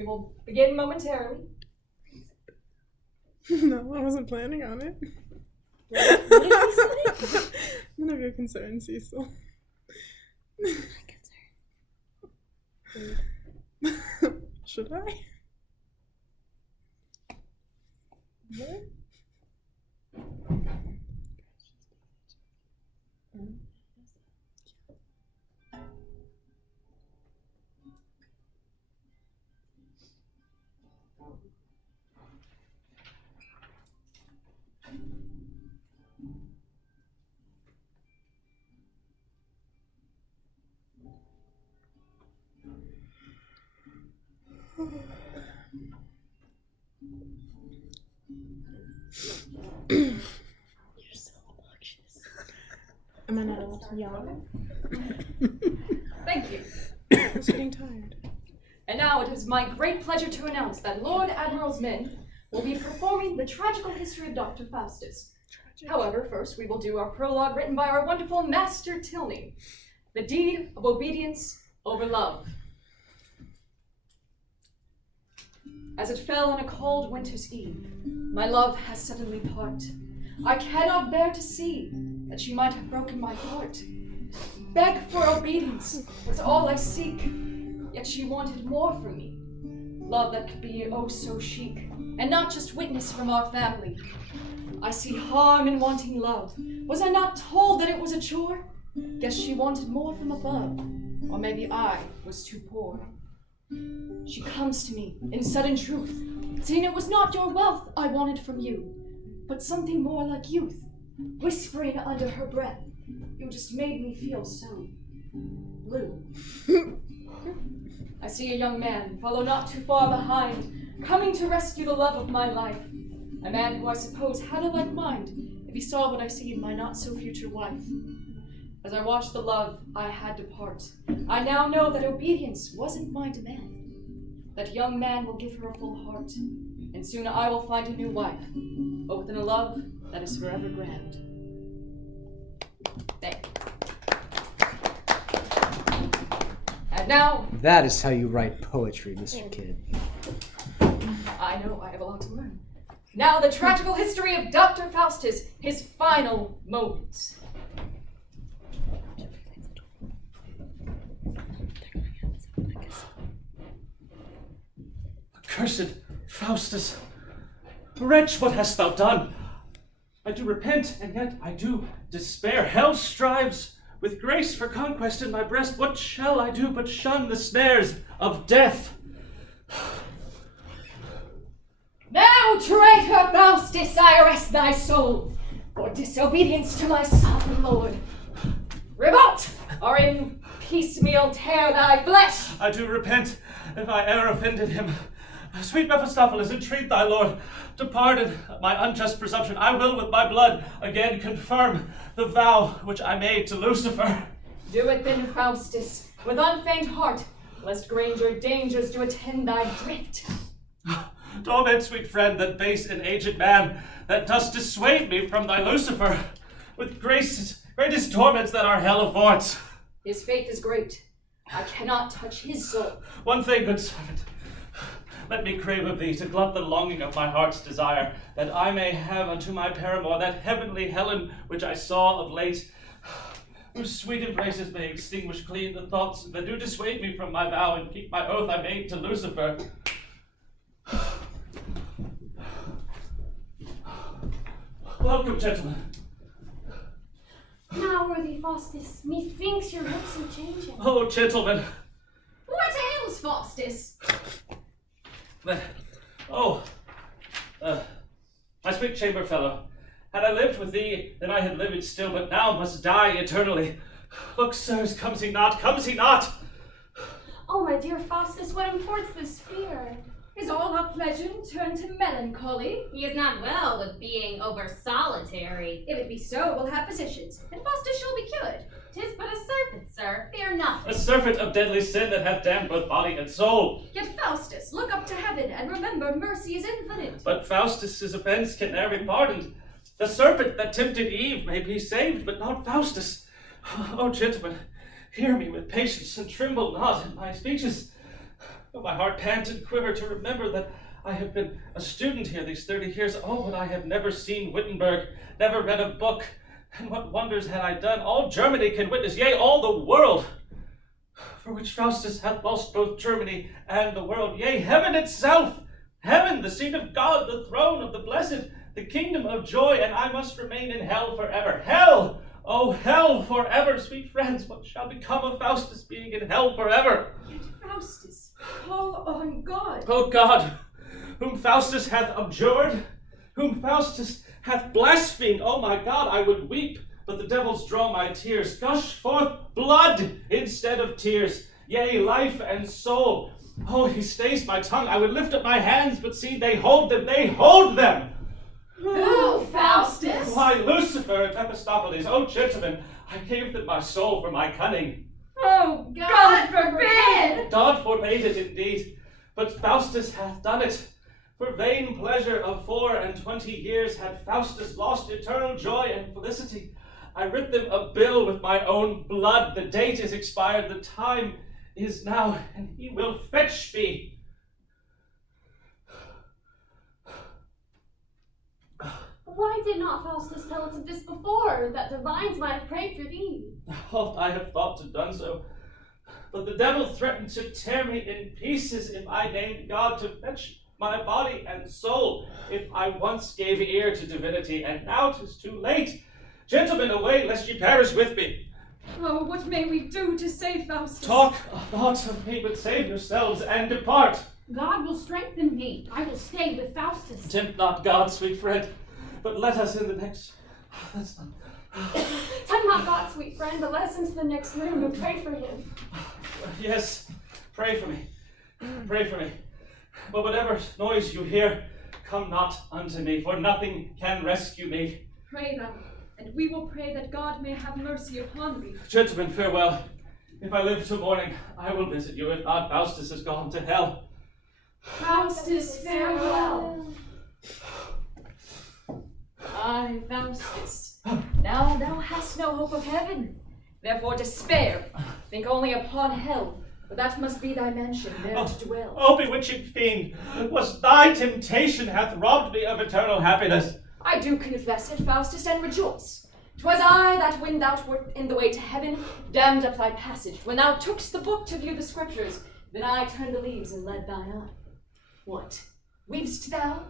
We will begin momentarily. No, I wasn't planning on it. What did he say? None of your concern, Cecil. Should I? What? You're so obnoxious. Am I not allowed to yell? Thank you. I was getting tired. And now it is my great pleasure to announce that Lord Admiral's men will be performing the tragical history of Dr. Faustus. However, first we will do our prologue written by our wonderful Master Tilney, The Deed of Obedience over Love. As it fell on a cold winter's eve, my love has suddenly part. I cannot bear to see that she might have broken my heart. Beg for obedience was all I seek, yet she wanted more from me. Love that could be oh so chic, and not just witness from our family. I see harm in wanting love. Was I not told that it was a chore? Guess she wanted more from above, or maybe I was too poor. She comes to me in sudden truth, saying it was not your wealth I wanted from you, but something more like youth, whispering under her breath, you just made me feel so blue. I see a young man, follow not too far behind, coming to rescue the love of my life, a man who I suppose had a like mind if he saw what I see in my not-so-future wife. As I watched the love I had depart, I now know that obedience wasn't my demand. That young man will give her a full heart, and soon I will find a new wife, but within a love that is forever grand. Thank you. And now... That is how you write poetry, Mr. Kidd. I know I have a lot to learn. Now the tragical history of Dr. Faustus, his final moments. Accursed Faustus, wretch, what hast thou done? I do repent, and yet I do despair. Hell strives with grace for conquest in my breast. What shall I do but shun the snares of death? Now, traitor Faustus, I arrest thy soul for disobedience to my sovereign lord. Revolt, or in piecemeal tear thy flesh. I do repent if I e'er offended him. Sweet Mephistopheles, entreat thy lord to pardon my unjust presumption. I will with my blood again confirm the vow which I made to Lucifer. Do it then, Faustus, with unfeigned heart, lest granger dangers do attend thy drift. Torment, sweet friend, that base and aged man, that dost dissuade me from thy Lucifer, with greatest torments that our hell affords. His faith is great. I cannot touch his soul. One thing, good servant, let me crave of thee to glut the longing of my heart's desire, that I may have unto my paramour that heavenly Helen which I saw of late, whose sweet embraces may extinguish clean the thoughts that do dissuade me from my vow and keep my oath I made to Lucifer. Welcome, gentlemen. Now, worthy Faustus, methinks your looks are changing. Oh, gentlemen. What ails Faustus? My sweet chamber fellow, had I lived with thee, then I had lived still, but now must die eternally. Look, sirs, comes he not, comes he not? Oh, my dear Faustus, what imports this fear? Is all our pleasure turned to melancholy? He is not well with being over solitary. If it be so, we'll have physicians, and Faustus shall be cured. 'Tis but a serpent, sir. Fear nothing. A serpent of deadly sin that hath damned both body and soul. Yet Faustus, look up to heaven, and remember mercy is infinite. But Faustus' offense can ne'er be pardoned. The serpent that tempted Eve may be saved, but not Faustus. Oh, gentlemen, hear me with patience, and tremble not at my speeches. Oh, my heart pants and quiver to remember that I have been a student here these 30 years. Oh, but I have never seen Wittenberg, never read a book. And what wonders had I done? All Germany can witness, yea, all the world, for which Faustus hath lost both Germany and the world, yea, heaven itself, heaven, the seat of God, the throne of the blessed, the kingdom of joy, and I must remain in hell forever. Hell! Oh, hell forever, sweet friends, what shall become of Faustus being in hell forever? Yet Faustus, call on God. O God, whom Faustus hath abjured, whom Faustus hath blasphemed, oh my God, I would weep, but the devils draw my tears, gush forth blood instead of tears, yea, life and soul. Oh, he stays my tongue, I would lift up my hands, but see, they hold them. Who, Faustus? Why, Lucifer and Mephistopheles, oh gentlemen, I gave them my soul for my cunning. Oh, God forbid! God forbade it indeed, but Faustus hath done it. For vain pleasure of 24 years had Faustus lost eternal joy and felicity. I writ them a bill with my own blood. The date is expired, the time is now, and he will fetch me. Why did not Faustus tell us of this before, that divines might have prayed for thee? Oh, I have thought to done so, but the devil threatened to tear me in pieces if I named God to fetch my body and soul, if I once gave ear to divinity, and now 'tis too late. Gentlemen, away, lest ye perish with me. Oh, what may we do to save Faustus? Talk not of me, but save yourselves and depart. God will strengthen me. I will stay with Faustus. Tempt not God, sweet friend, but let us in the next... That's not... Tempt not God, sweet friend, but let us into the next room and pray for him. Yes, pray for me. Pray for me. But whatever noise you hear, come not unto me, for nothing can rescue me. Pray thou, and we will pray that God may have mercy upon thee. Gentlemen, farewell. If I live till morning, I will visit you. If not, Faustus has gone to hell. Faustus, farewell. Ay, Faustus, now thou hast no hope of heaven. Therefore despair. Think only upon hell, for that must be thy mansion, there to dwell. O bewitching fiend, was thy temptation hath robbed me of eternal happiness. I do confess it, Faustus, and rejoice. 'Twas I that, when thou wert in the way to heaven, dammed up thy passage. When thou tookst the book to view the scriptures, then I turned the leaves and led thine eye. What, weep'st thou?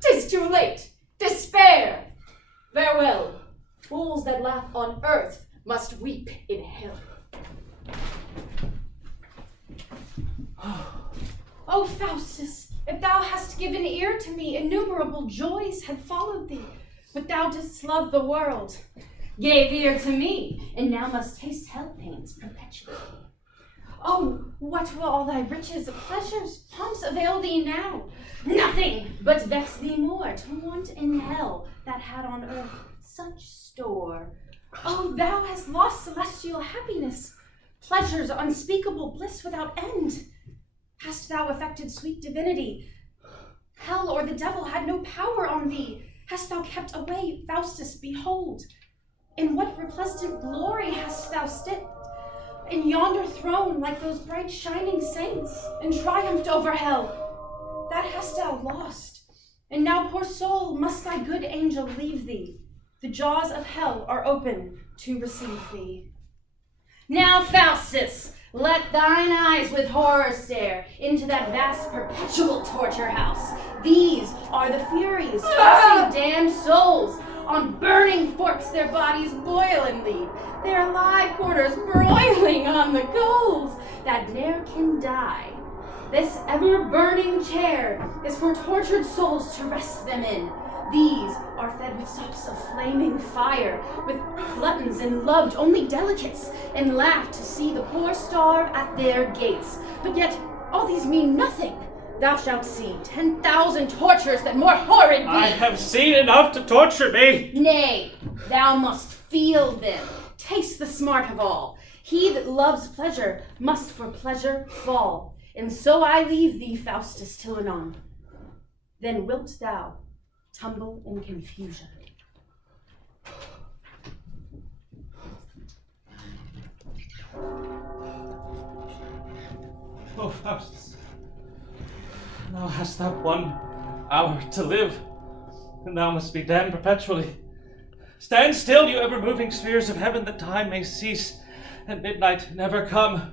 'Tis too late. Despair! Farewell. Fools that laugh on earth must weep in hell. O Faustus, if thou hast given ear to me, innumerable joys had followed thee. But thou didst love the world, gave ear to me, and now must taste hell pains perpetually. Oh, what will all thy riches, pleasures, pomps avail thee now? Nothing but vex thee more to want in hell that had on earth such store. Oh, thou hast lost celestial happiness, pleasures, unspeakable bliss without end. Hast thou affected sweet divinity? Hell or the devil had no power on thee. Hast thou kept away, Faustus, behold? In what resplendent glory hast thou stepped? In yonder throne, like those bright shining saints, and triumphed over hell. That hast thou lost. And now, poor soul, must thy good angel leave thee. The jaws of hell are open to receive thee. Now, Faustus, let thine eyes with horror stare into that vast perpetual torture house. These are the Furies, tossing damned souls. On burning forks their bodies boil and leave, their live quarters broiling on the coals that ne'er can die. This ever-burning chair is for tortured souls to rest them in. These are fed with sops of flaming fire, with gluttons and loved only delicates, and laugh to see the poor starve at their gates. But yet all these mean nothing. Thou shalt see 10,000 tortures that more horrid be. I have seen enough to torture me. Nay, thou must feel them. Taste the smart of all. He that loves pleasure must for pleasure fall. And so I leave thee, Faustus, till anon. Then wilt thou tumble in confusion. Oh, Faustus, thou hast that 1 hour to live, and thou must be damned perpetually. Stand still, you ever-moving spheres of heaven, that time may cease, and midnight never come.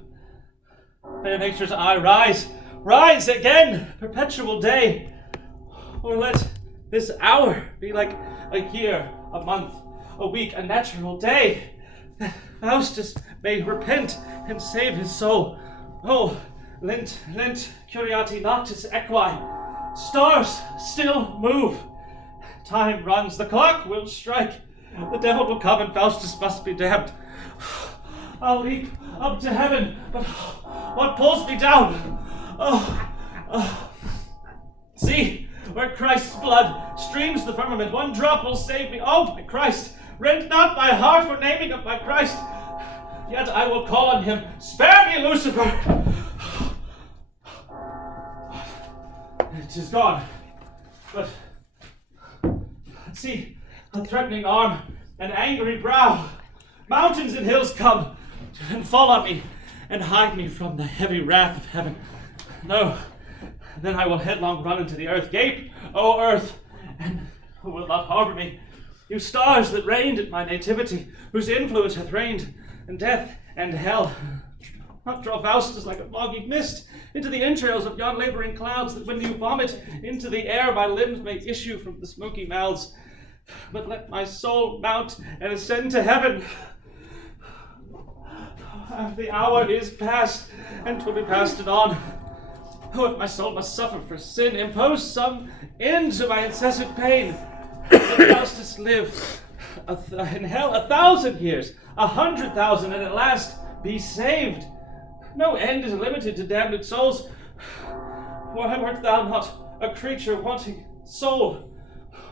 Fair nature's eye, rise, rise again, perpetual day. Or let this hour be like a year, a month, a week, a natural day, that Faustus may repent and save his soul. Oh, lent curiati noctis equi. Stars still move. Time runs, the clock will strike. The devil will come and Faustus must be damned. I'll leap up to heaven, but what pulls me down? See, where Christ's blood streams the firmament, 1 drop will save me. Oh, my Christ, rend not my heart for naming of my Christ. Yet I will call on him. Spare me, Lucifer! It is gone. But see, a threatening arm, an angry brow. Mountains and hills come and fall on me and hide me from the heavy wrath of heaven. No, then I will headlong run into the earth. Gape, O earth, and who will not harbor me? You stars that reigned at my nativity, whose influence hath reigned in death and hell. Not draw Faustus like a foggy mist into the entrails of yon laboring clouds, that when you vomit into the air, my limbs may issue from the smoky mouths. But let my soul mount and ascend to heaven. The hour is past, and 'twill be past anon. Oh, if my soul must suffer for sin, impose some end to my incessant pain. Let Faustus live in hell 1,000 years, 100,000, and at last be saved. No end is limited to damned souls. Why wert thou not a creature wanting soul?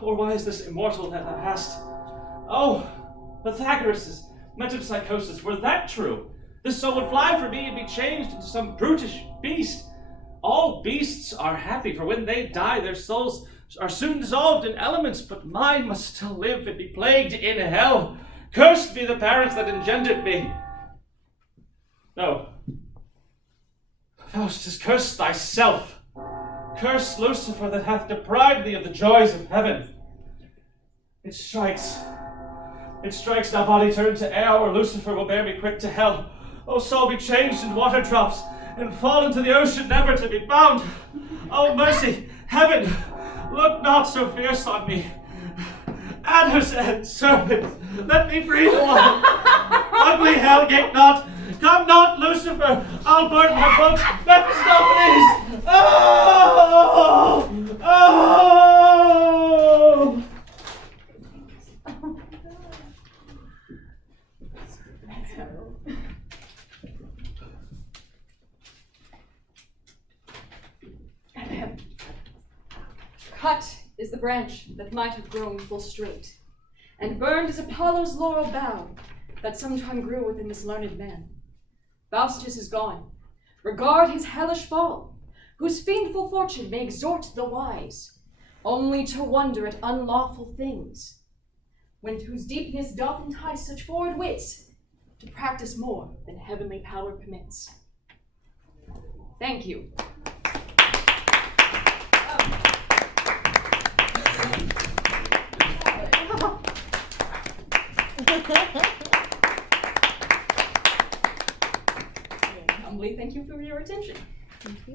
Or why is this immortal that thou hast? Oh, Pythagoras' metempsychosis, were that true, this soul would fly from me and be changed into some brutish beast. All beasts are happy, for when they die, their souls are soon dissolved in elements, but mine must still live and be plagued in hell. Cursed be the parents that engendered me. No. Faustus, curse thyself. Curse Lucifer that hath deprived thee of the joys of heaven. It strikes, now body turn to air, or Lucifer will bear me quick to hell. O soul, be changed in water drops, and fall into the ocean never to be found. O mercy, heaven, look not so fierce on me. Adders and serpents, let me breathe alone. Ugly hell, gape not. Come not, Lucifer, I'll burn my books. Mephistopheles! Oh! Oh! Cut is the branch that might have grown full straight, and burned is Apollo's laurel bough that sometime grew within this learned man. Faustus is gone. Regard his hellish fall, whose fiendful fortune may exhort the wise only to wonder at unlawful things, whose deepness doth entice such forward wits to practice more than heavenly power permits. Thank you. Humbly thank you for your attention. Thank you.